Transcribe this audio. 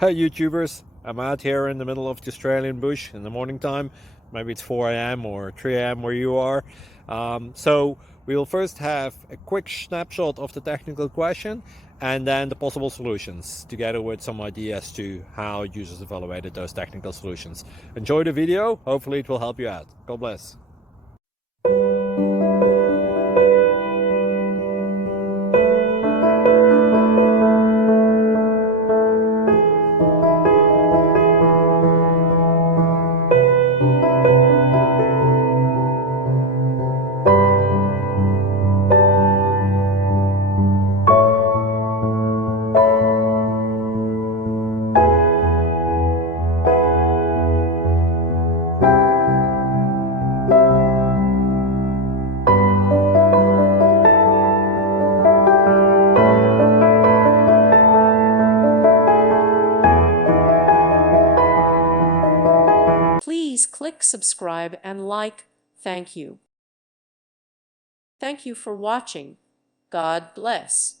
Hi YouTubers, I'm out here in the middle of the Australian bush in the morning time. Maybe it's 4 a.m. or 3 a.m. where you are. So we'll first have a quick snapshot of the technical question and then the possible solutions, together with some ideas to how users evaluated those technical solutions. Enjoy the video, hopefully it will help you out. God bless. Please click subscribe and like. Thank you. Thank you for watching. God bless.